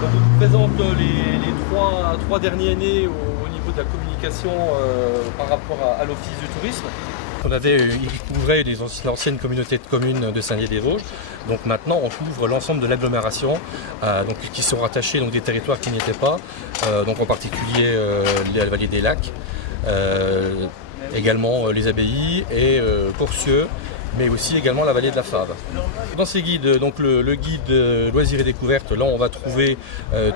Donc on vous présente les trois derniers nés au niveau de la communication par rapport à l'Office du tourisme. Il couvrait l'ancienne communauté de communes de Saint-Dié-des-Vosges. Donc maintenant, on couvre l'ensemble de l'agglomération, qui sont rattachés des territoires qui n'y étaient pas, donc en particulier la vallée des Lacs, également les abbayes et Courcieux, mais aussi également la vallée de la Fave. Dans ces guides, donc le guide loisirs et découvertes, là on va trouver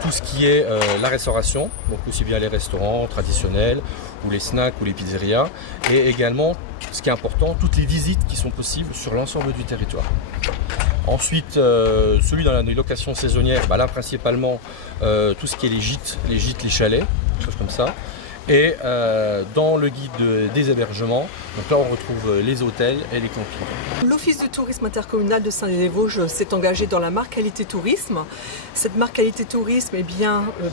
tout ce qui est la restauration, donc aussi bien les restaurants traditionnels ou les snacks ou les pizzerias, et également, ce qui est important, toutes les visites qui sont possibles sur l'ensemble du territoire. Ensuite, celui dans la location saisonnière, là principalement tout ce qui est les gîtes, les chalets, des choses comme ça. Et dans le guide des hébergements, donc là on retrouve les hôtels et les campings. L'Office du tourisme intercommunal de Saint-Dié-des-Vosges s'est engagé dans la marque qualité tourisme. Cette marque qualité tourisme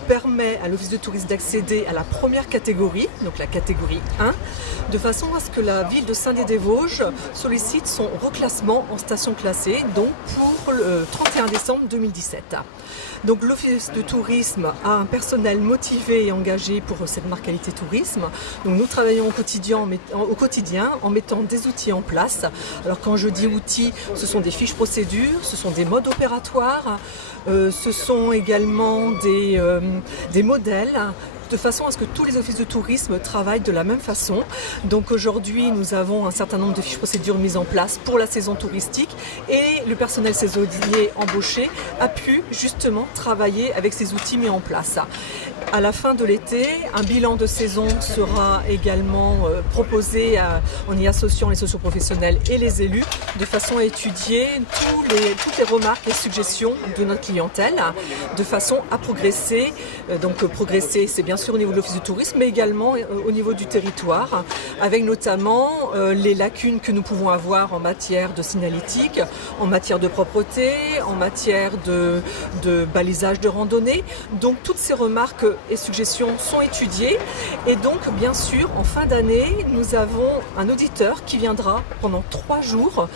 permet à l'Office du tourisme d'accéder à la première catégorie, donc la catégorie 1, de façon à ce que la ville de Saint-Dié-des-Vosges sollicite son reclassement en station classée, donc pour le 31 décembre 2017. Donc l'Office de tourisme a un personnel motivé et engagé pour cette marque qualité tourisme. Donc nous travaillons au quotidien en mettant des outils en place. Alors quand je dis outils, ce sont des fiches procédures, ce sont des modes opératoires, ce sont également des modèles, de façon à ce que tous les offices de tourisme travaillent de la même façon. Donc aujourd'hui, nous avons un certain nombre de fiches procédures mises en place pour la saison touristique et le personnel saisonnier embauché a pu justement travailler avec ces outils mis en place. À la fin de l'été, un bilan de saison sera également proposé en y associant les socioprofessionnels et les élus, de façon à étudier toutes les remarques et suggestions de notre clientèle, de façon à progresser. Donc progresser, c'est bien sûr au niveau de l'Office du tourisme, mais également au niveau du territoire, avec notamment les lacunes que nous pouvons avoir en matière de signalétique, en matière de propreté, en matière de balisage de randonnée. Donc toutes ces remarques et suggestions sont étudiées et donc bien sûr en fin d'année nous avons un auditeur qui viendra pendant 3 jours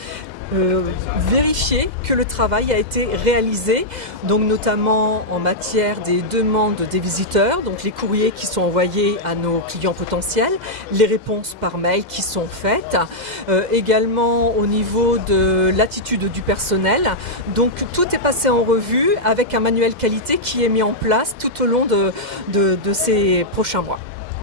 vérifier que le travail a été réalisé, donc notamment en matière des demandes des visiteurs, donc les courriers qui sont envoyés à nos clients potentiels, les réponses par mail qui sont faites, également au niveau de l'attitude du personnel. Donc tout est passé en revue avec un manuel qualité qui est mis en place tout au long de ces prochains mois.